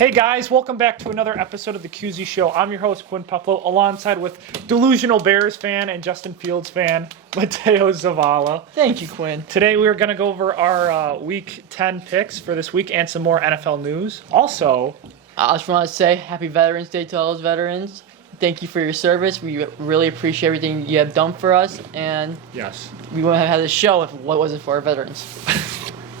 Hey guys, welcome back to another episode of the QZ Show. I'm your host, Quinn Puffalo, alongside with delusional Bears fan and Justin Fields fan, Mateo Zavala. Thank you, Quinn. Today we are going to go over our Week 10 picks for this week and some more NFL news. Also, I just want to say Happy Veterans Day to all those veterans. Thank you for your service. We really appreciate everything you have done for us, and yes, we wouldn't have had this show if it wasn't for our veterans.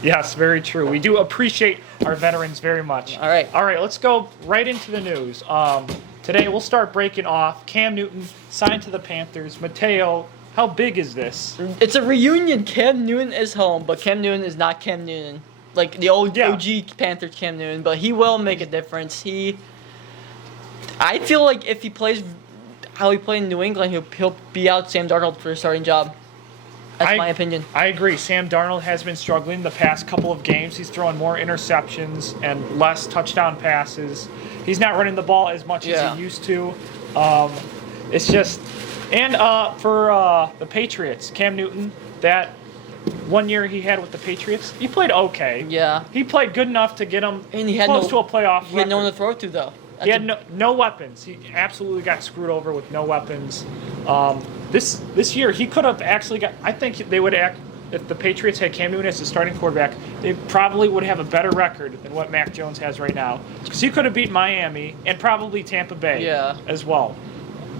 Yes, very true. We do appreciate our veterans very much. All right, let's go right into the news. Today we'll start breaking off. Cam Newton signed to the Panthers. Mateo, how big is this? It's a reunion. Cam Newton is home, but Cam Newton is not Cam Newton. Like the OG Panthers Cam Newton, but he will make a difference. I feel like if he plays how he played in New England, he'll be out Sam Darnold for the starting job. That's my opinion. I agree. Sam Darnold has been struggling the past couple of games. He's throwing more interceptions and less touchdown passes. He's not running the ball as much as he used to. It's just... And for the Patriots, Cam Newton, that 1 year he had with the Patriots, he played okay. Yeah. He played good enough to get him close to a playoff He had no one to throw to, though. He had no weapons. He absolutely got screwed over with no weapons. This year, he could have actually got... I think they would act... If the Patriots had Cam Newton as the starting quarterback, they probably would have a better record than what Mac Jones has right now. Because he could have beat Miami and probably Tampa Bay as well.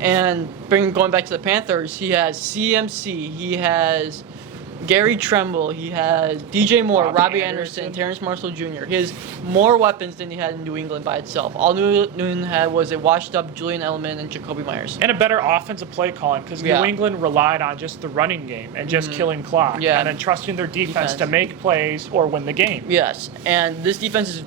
And going back to the Panthers, he has CMC, he has Gary Tremble, he has DJ Moore, Robbie Anderson, Terrence Marshall Jr. He has more weapons than he had in New England by itself. All New England had was a washed-up Julian Edelman and Jacoby Myers. And a better offensive play calling, because New England relied on just the running game and just killing clock. And then trusting their defense to make plays or win the game. Yes, and this defense is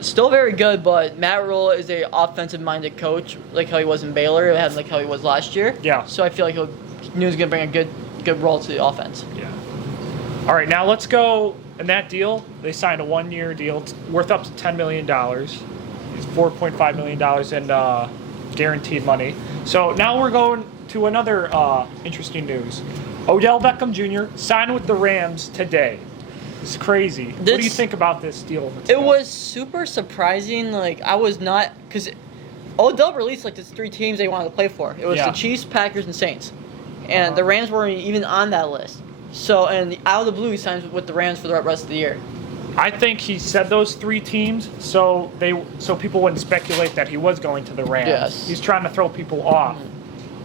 still very good, but Matt Rule is a offensive-minded coach, like how he was in Baylor, and like how he was last year. Yeah. So I feel like Newton's going to bring a good role to the offense. Yeah. All right, now let's go. In that deal, they signed a 1-year deal worth up to $10 million. It's $4.5 million in guaranteed money. So now we're going to another interesting news. Odell Beckham Jr. signed with the Rams today. It's crazy. What do you think about this deal? It was super surprising. Like, I was not... Because Odell released, like, the 3 teams they wanted to play for. It was the Chiefs, Packers, and Saints. And the Rams weren't even on that list. So, and out of the blue, he signs with the Rams for the rest of the year. I think he said those 3 teams so people wouldn't speculate that he was going to the Rams. Yes. He's trying to throw people off.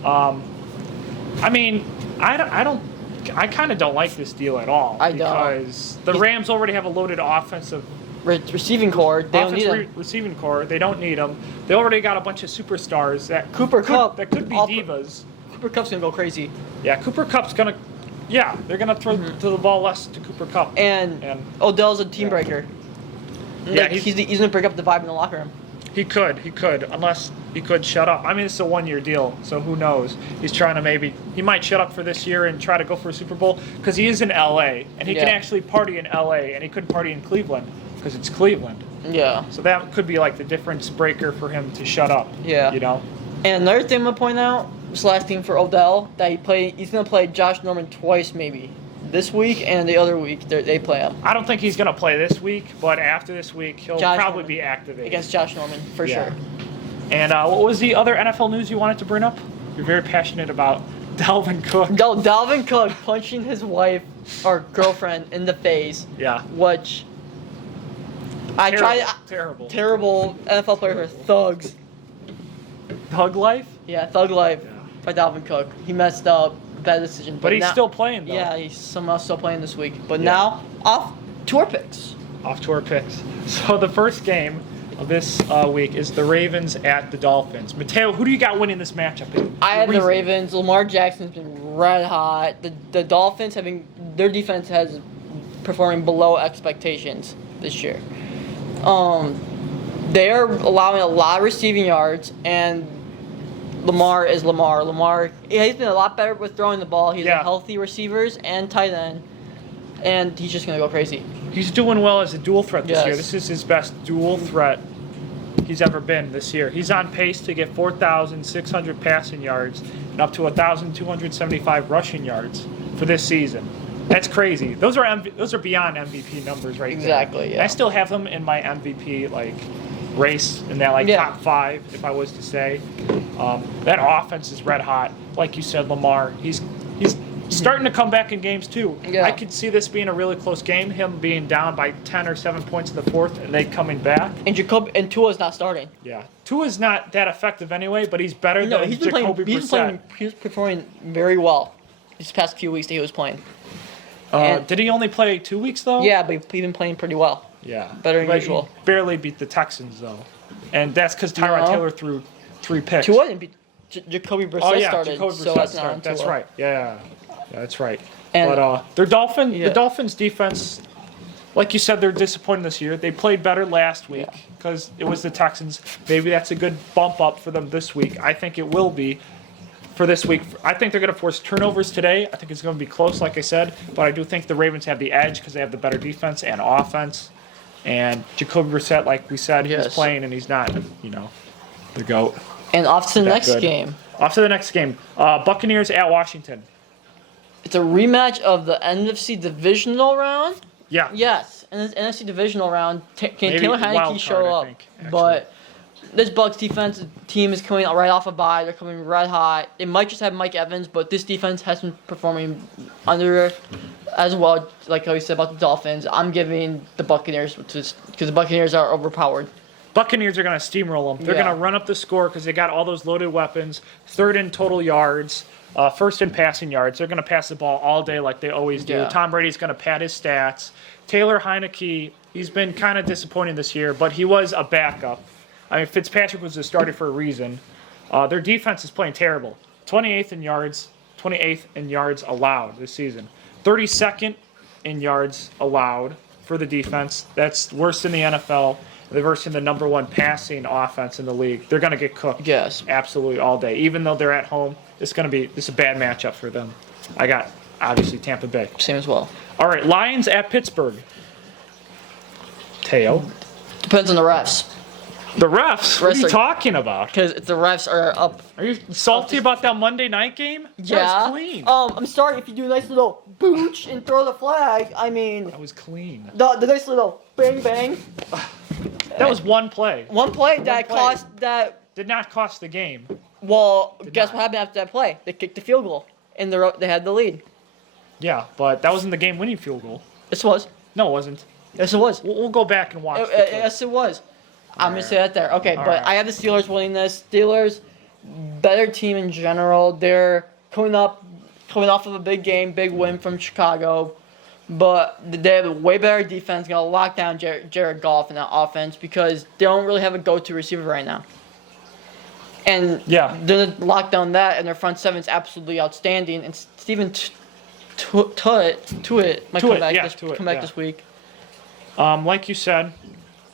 I mean, I kind of don't like this deal at all. Because the Rams already have a loaded offensive receiving core. They don't need him. Receiving core. They don't need them. They already got a bunch of superstars that could be divas. Cooper Kupp's gonna go crazy. Yeah, Cooper Kupp's gonna. Yeah, they're going to throw to the ball less to Cooper Kupp. And Odell's a team breaker. Yeah, like, he's going to break up the vibe in the locker room. He could, unless he could shut up. I mean, it's a 1-year deal, so who knows? He's trying to he might shut up for this year and try to go for a Super Bowl, because he is in L.A., and he can actually party in L.A., and he couldn't party in Cleveland, because it's Cleveland. Yeah. So that could be like the difference breaker for him to shut up. Yeah. You know? And another thing I'm going to point out, this last team for Odell, that he's going to play Josh Norman twice maybe. This week and the other week they play him. I don't think he's going to play this week, but after this week he'll probably be activated. Against Josh Norman, for sure. And what was the other NFL news you wanted to bring up? You're very passionate about Dalvin Cook. Dalvin Cook punching his wife or girlfriend in the face. Yeah. Which terrible NFL players are thugs. Thug life? Yeah, thug life by Dalvin Cook. He messed up. Bad decision. But he's still playing, though. Yeah, he's somehow still playing this week. But now, off to our picks. So the first game of this week is the Ravens at the Dolphins. Mateo, who do you got winning this matchup? I have the Ravens. Lamar Jackson's been red hot. The Dolphins their defense has performing below expectations this year. They are allowing a lot of receiving yards, and Lamar is Lamar. He's been a lot better with throwing the ball. He's healthy receivers and tight end, and he's just going to go crazy. He's doing well as a dual threat this year. This is his best dual threat he's ever been this year. He's on pace to get 4,600 passing yards and up to 1,275 rushing yards for this season. That's crazy. Those are beyond MVP numbers right there. Exactly, yeah. I still have them in my MVP race in that top 5, if I was to say. That offense is red hot. Like you said, Lamar, he's starting to come back in games too. Yeah. I could see this being a really close game, him being down by 10 or 7 points in the fourth and they coming back. And Tua's not starting. Yeah. Tua's not that effective anyway, but he's better than Jacoby Brissett. He's performing very well these past few weeks that he was playing. Did he only play 2 weeks though? Yeah, but he's been playing pretty well. Yeah. Better than usual. He barely beat the Texans though. And that's because Tyrod Taylor threw 3 picks. Tua didn't beat Jacoby Brissett started. Jacoby so Brissett started. That's right. Yeah, that's right. And but the Dolphins defense, like you said, they're disappointing this year. They played better last week because it was the Texans. Maybe that's a good bump up for them this week. I think it will be for this week. I think they're going to force turnovers today. I think it's going to be close, like I said. But I do think the Ravens have the edge because they have the better defense and offense. And Jacoby Brissett, like we said, he's playing and he's not, the GOAT. And off to the next game. Off to the next game. Buccaneers at Washington. It's a rematch of the NFC divisional round. Yeah. Yes, and the NFC divisional round. Can Taylor Heineke show up? Actually. But this Bucs defense team is coming right off a bye. They're coming red hot. They might just have Mike Evans, but this defense has been performing under as well. Like how you said about the Dolphins, I'm giving the Buccaneers because the Buccaneers are overpowered. Buccaneers are going to steamroll them. They're going to run up the score because they got all those loaded weapons. 3rd in total yards. 1st in passing yards. They're going to pass the ball all day like they always do. Yeah. Tom Brady's going to pad his stats. Taylor Heineke, he's been kind of disappointing this year, but he was a backup. I mean, Fitzpatrick was a starter for a reason. Their defense is playing terrible. 28th in yards allowed this season. 32nd in yards allowed for the defense. That's worse than the NFL. They're versing the number 1 passing offense in the league. They're going to get cooked. Yes. Absolutely all day. Even though they're at home, this is a bad matchup for them. I got, obviously, Tampa Bay. Same as well. All right, Lions at Pittsburgh. Teo. Depends on the refs. The refs? What are you talking about? Because the refs are up. Are you salty about that Monday night game? Yeah. That was clean. I'm sorry if you do a nice little booch and throw the flag. I mean. That was clean. The nice little bang bang. That was one play. One play cost that. Did not cost the game. Well, guess what happened after that play? They kicked the field goal, and they had the lead. Yeah, but that wasn't the game-winning field goal. Yes, it was. No, it wasn't. Yes, it was. We'll go back and watch. Yes, it was. I'm going to say that there. Okay, but I have the Steelers winning this. Steelers, better team in general. They're coming off of a big game, big win from Chicago. But they have a way better defense. Going to lock down Jared Goff in that offense because they don't really have a go-to receiver right now. And they're going to lock down that, and their front seven is absolutely outstanding. And Steven Tuitt might come back this week. Like you said,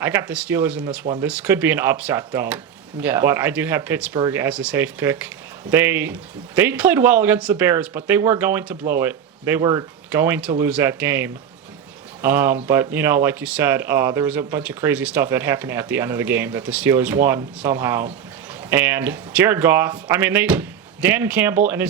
I got the Steelers in this one. This could be an upset, though. Yeah. But I do have Pittsburgh as a safe pick. They played well against the Bears, but they were going to blow it. They were going to lose that game. But, like you said, there was a bunch of crazy stuff that happened at the end of the game that the Steelers won somehow. And Jared Goff, Dan Campbell and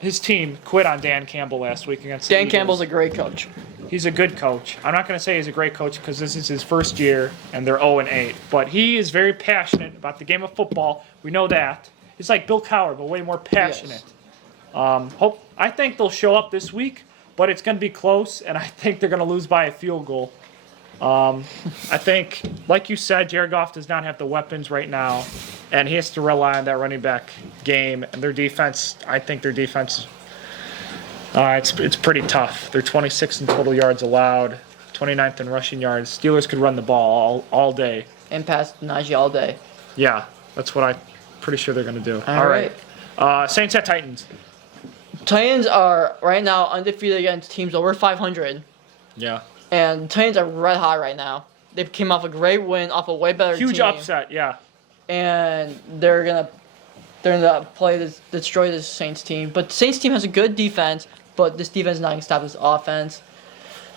his team quit on Dan Campbell last week against the Dan Eagles. Campbell's a great coach. He's a good coach. I'm not going to say he's a great coach because this is his first year and they're 0-8. But he is very passionate about the game of football. We know that. He's like Bill Cowher, but way more passionate. Yes. I think they'll show up this week, but it's going to be close, and I think they're going to lose by a field goal. I think, like you said, Jared Goff does not have the weapons right now, and he has to rely on that running back game. And their defense, I think their defense, it's pretty tough. They're 26th in total yards allowed, 29th in rushing yards. Steelers could run the ball all day. And pass Najee all day. Yeah, that's what I'm pretty sure they're going to do. All right. Saints at Titans. Titans are right now undefeated against teams over 500. Yeah. And Titans are red hot right now. They came off a great win off a way better team. Huge upset, yeah. And they're gonna destroy this Saints team. But the Saints team has a good defense, but this defense is not gonna stop this offense.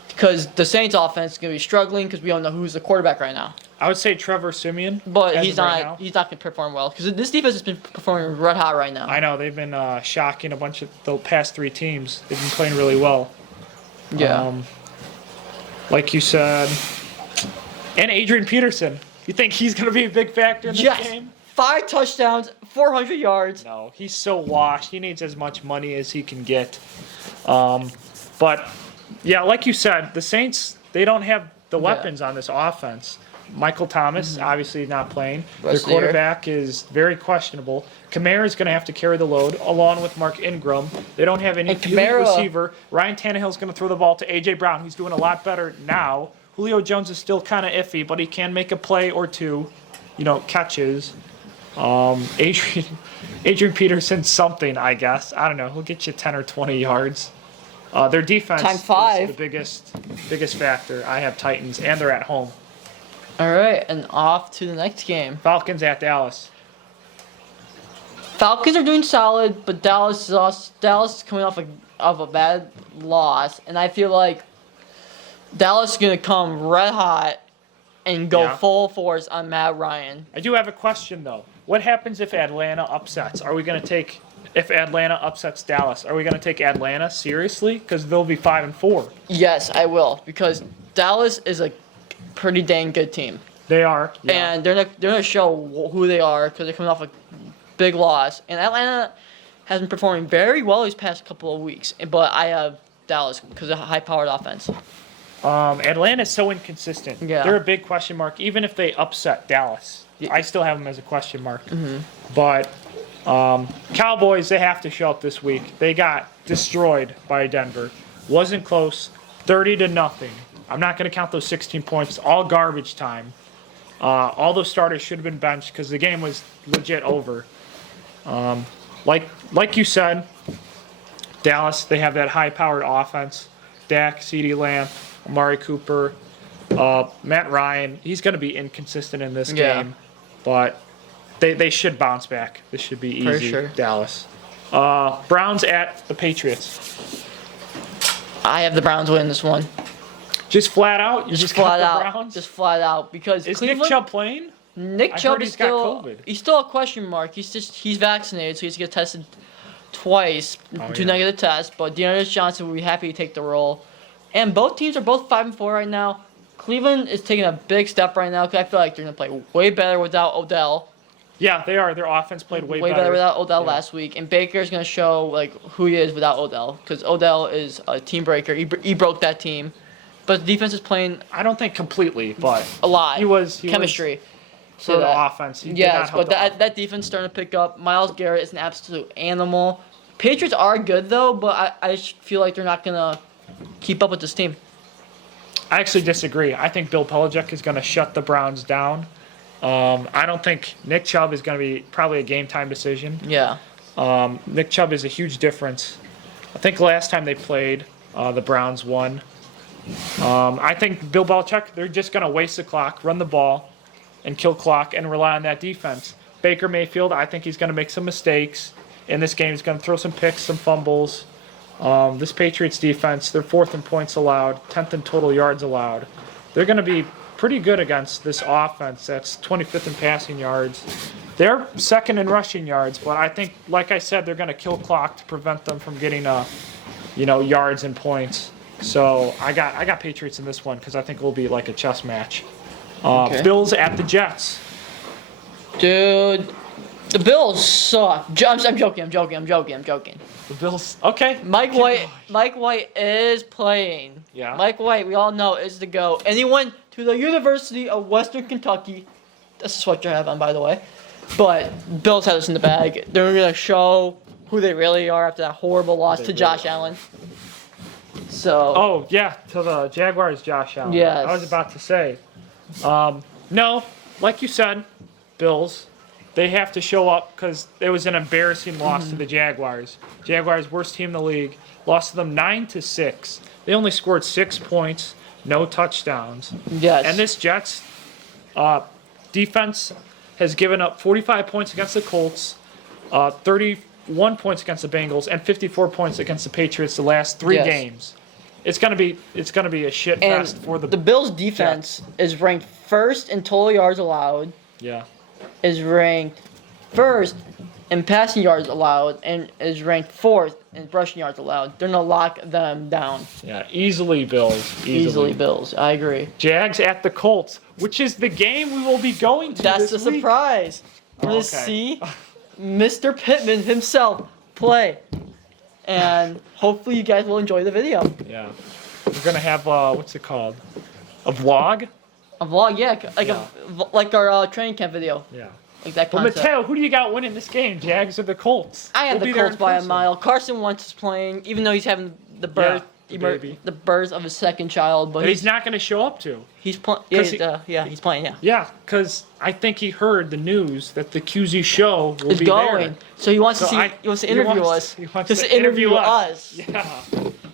Because the Saints offense is gonna be struggling because we don't know who's the quarterback right now. I would say Trevor Siemian. But he's not gonna perform well because this defense has been performing red hot right now. I know, they've been shocking a bunch of the past 3 teams. They've been playing really well. Yeah. Like you said. And Adrian Peterson. You think he's going to be a big factor in this game? 5 touchdowns, 400 yards. No, he's so washed. He needs as much money as he can get. But, yeah, like you said, the Saints, they don't have the weapons on this offense. Michael Thomas, obviously not playing. Their quarterback is very questionable. Kamara is going to have to carry the load, along with Mark Ingram. They don't have any elite receiver. Ryan Tannehill is going to throw the ball to A.J. Brown, who's doing a lot better now. Julio Jones is still kind of iffy, but he can make a play or two, catches. Adrian Peterson, something, I guess. I don't know. He'll get you 10 or 20 yards. Their defense is the biggest factor. I have Titans, and they're at home. All right, and off to the next game. Falcons at Dallas. Falcons are doing solid, but Dallas is coming off of a bad loss, and I feel like Dallas is going to come red hot and go full force on Matt Ryan. I do have a question, though. What happens if Atlanta upsets? If Atlanta upsets Dallas, are we going to take Atlanta seriously? Because they'll be 5-4. Yes, I will, because Dallas is a pretty dang good team. They are. Yeah. And they're going to show who they are because they're coming off a big loss. And Atlanta has been performing very well these past couple of weeks. But I have Dallas because of a high-powered offense. Atlanta's so inconsistent. Yeah. They're a big question mark, even if they upset Dallas. Yeah. I still have them as a question mark. Mm-hmm. But Cowboys, they have to show up this week. They got destroyed by Denver. Wasn't close. 30-0. I'm not going to count those 16 points. All garbage time. All those starters should have been benched because the game was legit over. Like you said, Dallas, they have that high-powered offense. Dak, CeeDee Lamb, Amari Cooper, Matt Ryan. He's going to be inconsistent in this game, but they should bounce back. This should be easy. For sure. Dallas. Browns at the Patriots. I have the Browns winning this one. Just flat out? Just flat out. Browns? Just flat out. Because is Cleveland, Nick Chubb playing? Nick Chubb is still got COVID. He's still a question mark. He's vaccinated, so he has to get tested twice, two negative tests. But Dearness Johnson will be happy to take the role. And both teams are both 5-4 right now. Cleveland is taking a big step right now because I feel like they're going to play way better without Odell. Yeah, they are. Their offense played way better without Odell last week. And Baker's going to show who he is without Odell because Odell is a team breaker. He broke that team. But the defense is playing. I don't think completely, but a lot. He was chemistry. For the offense. Yes, but that defense is starting to pick up. Myles Garrett is an absolute animal. Patriots are good though, but I just feel like they're not gonna keep up with this team. I actually disagree. I think Bill Belichick is going to shut the Browns down. I don't think Nick Chubb is going to be probably a game-time decision. Yeah. Nick Chubb is a huge difference. I think last time they played, the Browns won. I think Bill Belichick, they're just going to waste the clock, run the ball, and kill clock, and rely on that defense. Baker Mayfield, I think he's going to make some mistakes in this game. He's going to throw some picks, some fumbles. This Patriots defense, they're 4th in points allowed, 10th in total yards allowed. They're going to be pretty good against this offense that's 25th in passing yards. They're 2nd in rushing yards, but I think, like I said, they're going to kill clock to prevent them from getting yards and points. So I got Patriots in this one because I think it will be like a chess match. Bills at the Jets. Dude, the Bills suck. I'm joking. The Bills. Okay. Mike White is playing. Yeah. Mike White, we all know, is the GOAT. And he went to the University of Western Kentucky. This is what you have on, by the way. But Bills have this in the bag. They're going to show who they really are after that horrible loss to Josh Allen. So. Oh, yeah, to the Jaguars, Josh Allen. Yes. I was about to say. No, like you said, Bills, they have to show up because it was an embarrassing loss to the Jaguars. Jaguars, worst team in the league, lost to them 9-6. They only scored 6 points, no touchdowns. Yes. And this Jets defense has given up 45 points against the Colts, 31 points against the Bengals, and 54 points against the Patriots the last 3 games. It's gonna be a shit fest for the Bills defense is ranked 1st in total yards allowed. Yeah. Is ranked 1st in passing yards allowed and is ranked 4th in rushing yards allowed. They're going to lock them down. Yeah, easily Bills. Easily Bills. I agree. Jags at the Colts, which is the game we will be going to That's this the week. surprise. We're going to see Mr. Pittman himself play. And hopefully you guys will enjoy the video. Yeah. We're going to have, what's it called? A vlog? A vlog, yeah. Like our training camp video. Yeah. Like that Well, concept. Mateo, who do you got winning this game, Jags or the Colts? I have We'll be the there Colts in by a person. mile. Carson Wentz is playing, even though he's having the birth, the birth of his second child, but But he's not going to show up to. he's playing. He's playing. Yeah, Yeah, because I think he heard the news that the QZ show will is be going. there. So he wants So to see. He wants to interview us. He wants Just to interview us. Yeah.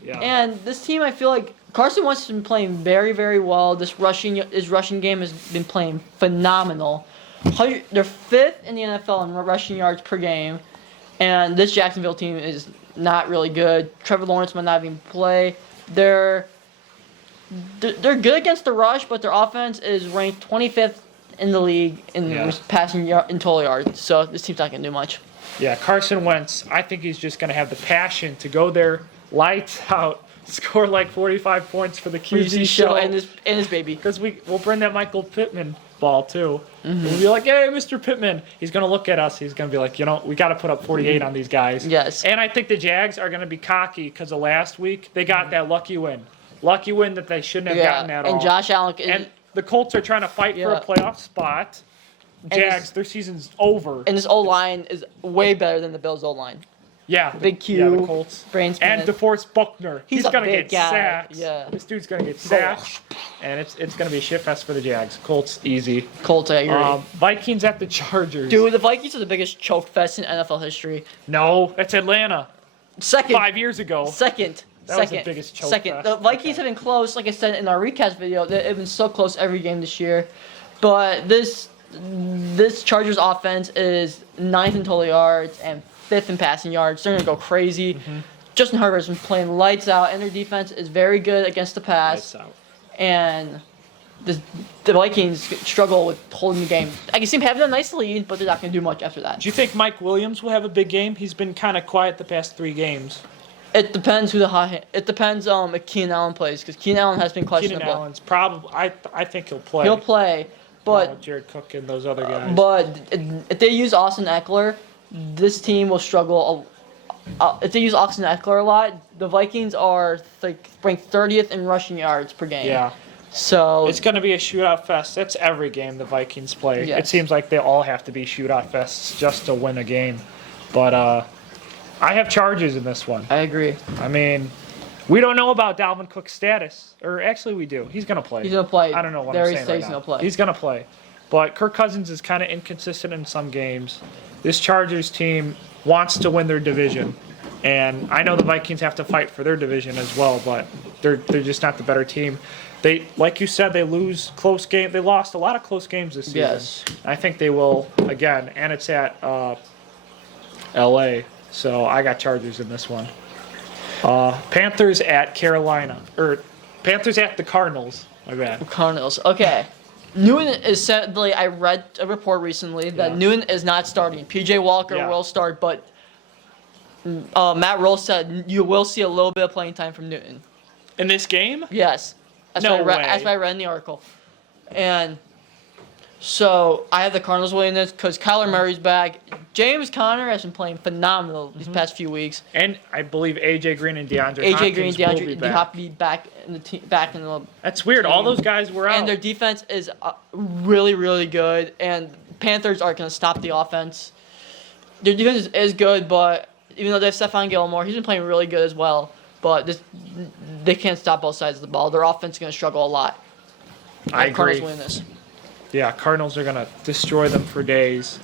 Yeah. And this team, I feel like Carson Wentz has been playing very, very well. His rushing game has been playing phenomenal. They're 5th in the NFL in rushing yards per game, and this Jacksonville team is not really good. Trevor Lawrence might not even play. They're good against the rush, but their offense is ranked 25th in the league in passing in total yards. So this team's not gonna do much. Yeah, Carson Wentz, I think he's just going to have the passion to go there, lights out, score like 45 points for the QZ show. and his baby. Because we'll bring that Michael Pittman ball, too. Mm-hmm. We'll be like, hey, Mr. Pittman. He's going to look at us. He's going to be like, we got to put up 48 on these guys. Yes. And I think the Jags are going to be cocky because of last week. They got that lucky win. Lucky win that they shouldn't have gotten at all. And Josh Allen. And the Colts are trying to fight for a playoff spot. Jags, their season's over. And this O-line is way better than the Bills' O-line. Yeah. Big Q. Yeah, the Colts. Brain Smith. And DeForest Buckner. He's going to get guy. sacked. Yeah. This dude's going to get sacked. And it's going to be a shitfest for the Jags. Colts, easy. Colts, I agree. Vikings at the Chargers. Dude, the Vikings are the biggest choke fest in NFL history. No, that's Atlanta. Second. 5 years ago. Second. That was the biggest choke fest. The Vikings have been close, like I said in our recast video. They've been so close every game this year. But this Chargers offense is 9th in total yards and 5th in passing yards. They're going to go crazy. Mm-hmm. Justin Herbert's been playing lights out, and their defense is very good against the pass. Lights out. And the Vikings struggle with holding the game. I can see them having a nice lead, but they're not going to do much after that. Do you think Mike Williams will have a big game? He's been kind of quiet the past 3 games. It depends who the hot hand. It depends if Keenan Allen plays, because Keenan Allen has been questionable. Keenan Allen's probably. I think he'll play. He'll play, but Jared Cook and those other guys. But if they use Austin Eckler, this team will struggle. If they use Austin Eckler a lot, the Vikings are ranked 30th in rushing yards per game. Yeah. So it's going to be a shootout fest. That's every game the Vikings play. Yes. It seems like they all have to be shootout fests just to win a game. But I have Chargers in this one. I agree. I mean, we don't know about Dalvin Cook's status. Or actually we do. He's going to play. He's going to play. I don't know what there I'm saying right he's now. going to play. He's going to play. But Kirk Cousins is kind of inconsistent in some games. This Chargers team wants to win their division. And I know the Vikings have to fight for their division as well, but they're just not the better team. They, like you said, they lose close game. They lost a lot of close games this season. Yes. I think they will again, and it's at L.A. So I got Chargers in this one. Panthers at Carolina, or Panthers at the Cardinals. My bad. Cardinals. Okay. Newton is sadly. I read a report recently that Newton is not starting. PJ Walker will start, but Matt Rule said you will see a little bit of playing time from Newton. In this game? Yes. That's No what way. That's what I read in the article. And so I have the Cardinals winning this because Kyler Murray's back. James Conner has been playing phenomenal these past few weeks. And I believe AJ Green and DeAndre AJ Green, Hopkins will be DeAndre back. be back in the. That's weird. All those guys were out. And their defense is really, really good. And Panthers are going to stop the offense. Their defense is good, but even though they have Stephon Gilmore, he's been playing really good as well. But they can't stop both sides of the ball. Their offense is going to struggle a lot. I agree. Cardinals win this. Yeah, Cardinals are going to destroy them for days.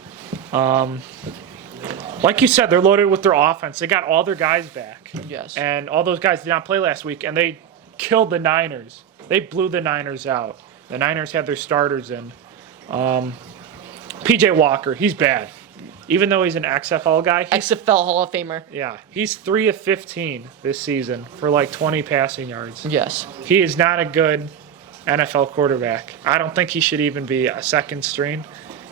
Like you said, they're loaded with their offense. They got all their guys back. Yes. And all those guys did not play last week, and they killed the Niners. They blew the Niners out. The Niners had their starters in. PJ Walker, he's bad. Even though he's an XFL guy. XFL Hall of Famer. Yeah, he's 3 of 15 this season for like 20 passing yards. Yes. He is not a good NFL quarterback. I don't think he should even be a second string.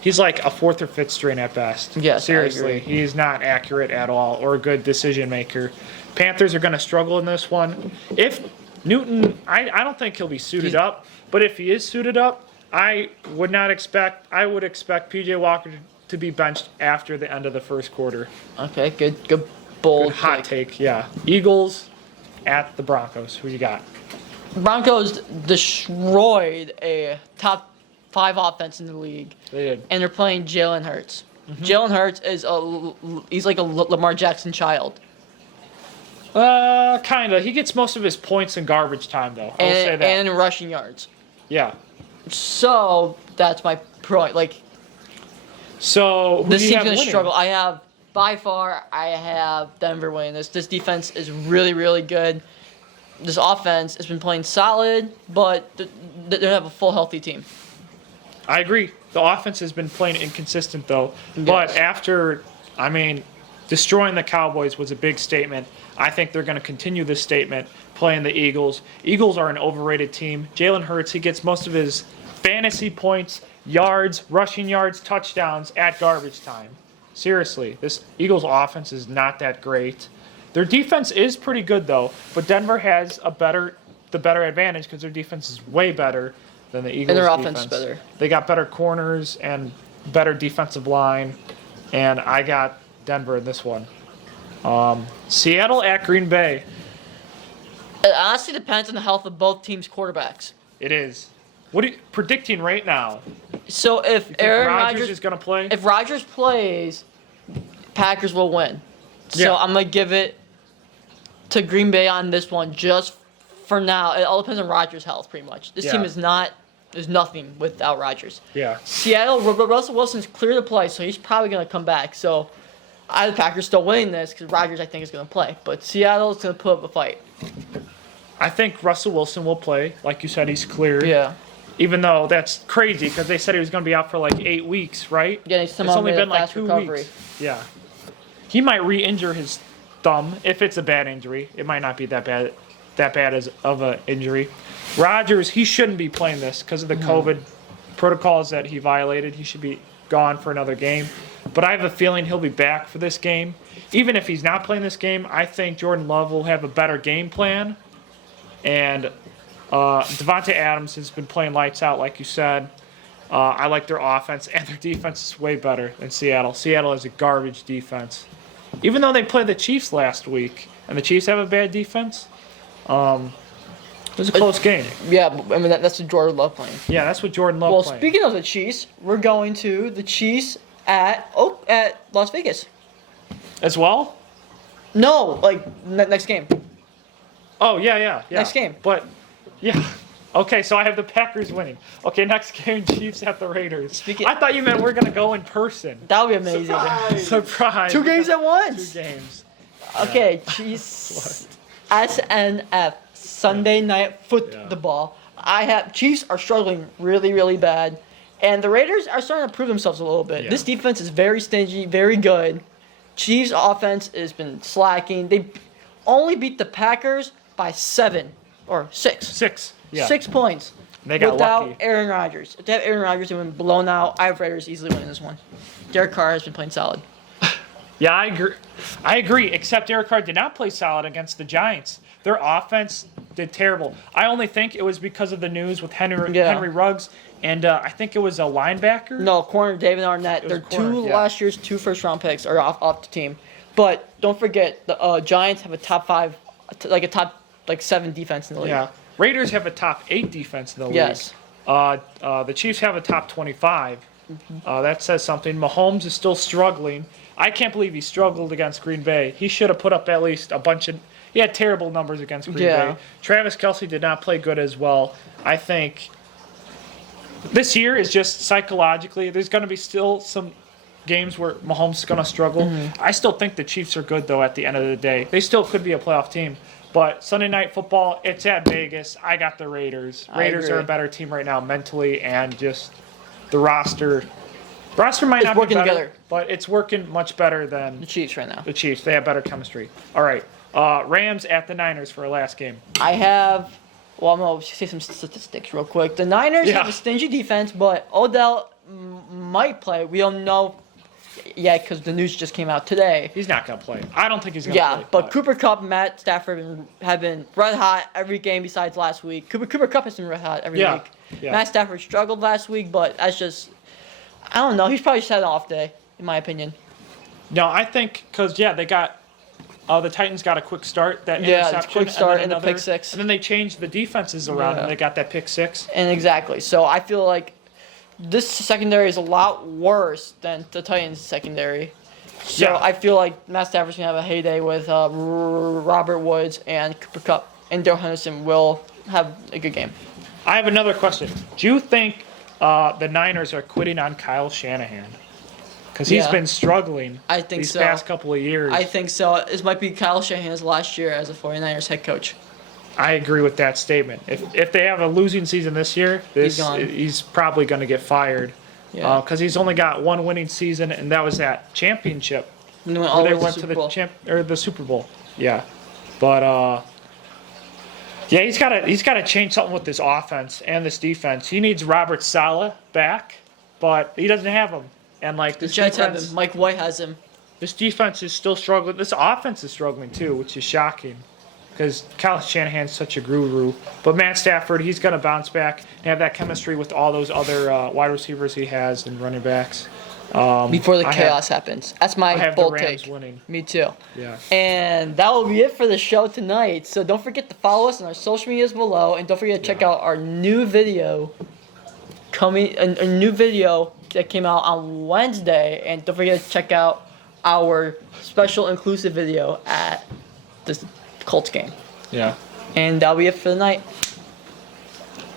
He's like a fourth or fifth string at best. Yes, seriously, he's not accurate at all or a good decision maker. Panthers are going to struggle in this one. If Newton, I don't think he'll be suited up, but if he is suited up, I would expect PJ Walker to be benched after the end of the first quarter. Okay, good bold Good hot take, yeah. Eagles at the Broncos. Who you got? Broncos destroyed a top 5 offense in the league. They did. And they're playing Jalen Hurts. Jalen Hurts he's like a Lamar Jackson child. Kinda. He gets most of his points in garbage time, though. I'll say that. And in rushing yards. Yeah. So that's my point. Like, so who this do you team's have gonna winning? struggle. By far, I have Denver winning this. This defense is really, really good. This offense has been playing solid, but they don't have a full healthy team. I agree. The offense has been playing inconsistent, though. But after, destroying the Cowboys was a big statement. I think they're going to continue this statement playing the Eagles. Eagles are an overrated team. Jalen Hurts, he gets most of his fantasy points, yards, rushing yards, touchdowns at garbage time. Seriously, this Eagles offense is not that great. Their defense is pretty good, though, but Denver has the better advantage because their defense is way better than the Eagles' And their defense. offense is better. They got better corners and better defensive line, and I got Denver in this one. Seattle at Green Bay. It honestly depends on the health of both teams' quarterbacks. It is. What are you predicting right now? So if Aaron Aaron Rodgers is going to play? if Rodgers plays, Packers will win. So Yeah. I'm gonna give it to Green Bay on this one just for now. It all depends on Rodgers' health, pretty much. This team is nothing without Rodgers. Yeah. Seattle, Russell Wilson's clear to play, so he's probably gonna come back. So I have the Packers still winning this because Rodgers, I think, is gonna play, but Seattle's gonna put up a fight. I think Russell Wilson will play. Like you said, he's cleared. Yeah. Even though that's crazy because they said he was going to be out for like 8 weeks, right? Yeah, it's only been like 2 recovery. weeks. Yeah. He might re-injure his thumb if it's a bad injury. It might not be that bad as of an injury. Rodgers, he shouldn't be playing this because of the COVID protocols that he violated. He should be gone for another game. But I have a feeling he'll be back for this game. Even if he's not playing this game, I think Jordan Love will have a better game plan. And Devontae Adams has been playing lights out, like you said. I like their offense, and their defense is way better than Seattle. Seattle has a garbage defense. Even though they played the Chiefs last week, and the Chiefs have a bad defense, it was a close game. Yeah, that's what Jordan Love playing. Yeah, that's what Jordan Love Well, playing. speaking of the Chiefs, we're going to the Chiefs at Las Vegas. As well? No, like next game. Oh, yeah. Next game. But, yeah. Okay, so I have the Packers winning. Okay, next game, Chiefs at the Raiders. I thought you meant we're going to go in person. That would be amazing. Surprise. 2 games at once. 2 games. Okay, Chiefs. SNF, Sunday Night Football. Chiefs are struggling really, really bad. And the Raiders are starting to prove themselves a little bit. Yeah. This defense is very stingy, very good. Chiefs' offense has been slacking. They only beat the Packers by 7 or 6. 6. Yeah. 6 points. They got without lucky. Aaron Rodgers. If they have Aaron Rodgers, they would have been blown out. I have Raiders easily winning this one. Derek Carr has been playing solid. Yeah, I agree. Except Derek Carr did not play solid against the Giants. Their offense did terrible. I only think it was because of the news with Henry Ruggs, and I think it was a linebacker. No, corner David Arnett. They're last year's 2 first-round picks are off the team. But don't forget, the Giants have a top 5, top 7 defense in the league. Yeah. Raiders have a top 8 defense in the league. Yes. The Chiefs have a top 25. That says something. Mahomes is still struggling. I can't believe he struggled against Green Bay. He should have put up at least a bunch of... He had terrible numbers against Green Bay. Travis Kelce did not play good as well. I think this year is just psychologically... There's going to be still some games where Mahomes is going to struggle. Mm-hmm. I still think the Chiefs are good, though, at the end of the day. They still could be a playoff team. But Sunday Night Football, it's at Vegas. I got the Raiders. Raiders are a better team right now mentally, and just the roster... Roster might not be better, together. But it's working much better than... The Chiefs right now. The Chiefs. They have better chemistry. All right. Rams at the Niners for our last game. I'm going to say some statistics real quick. The Niners have a stingy defense, but Odell might play. We don't know yet because the news just came out today. He's not going to play. I don't think he's going to play. Yeah, but Cooper Kupp and Matt Stafford have been red hot every game besides last week. Cooper Kupp has been red hot every week. Yeah. Matt Stafford struggled last week, but that's just, I don't know. He's probably just had an off day, in my opinion. No, I think because they got the Titans got a quick start. That interception, quick start and the pick six, and then they changed the defenses around, and they got that pick six. And exactly. So I feel like this secondary is a lot worse than the Titans secondary. So I feel like Matt Stafford's gonna have a heyday with Robert Woods and Cooper Kupp, and Darrell Henderson will have a good game. I have another question. Do you think the Niners are quitting on Kyle Shanahan? Because he's been struggling these past couple of years. I think so. This might be Kyle Shanahan's last year as a 49ers head coach. I agree with that statement. If they have a losing season this year, he's probably going to get fired. Yeah. Because he's only got one winning season, and that was that championship. When they went to the Super Bowl. Yeah. But he's got to change something with this offense and this defense. He needs Robert Saleh back, but he doesn't have him. And like the Jets have him. Mike White has him. This defense is still struggling. This offense is struggling too, which is shocking. Because Kyle Shanahan's such a guru. But Matt Stafford, he's going to bounce back and have that chemistry with all those other wide receivers he has and running backs. Before the chaos happens. That's my bold take. Winning. Me too. Yeah. And that will be it for the show tonight. So don't forget to follow us on our social medias below. And don't forget to check out our new video. A new video that came out on Wednesday. And don't forget to check out our special inclusive video at the Colts game. Yeah. And that'll be it for the night.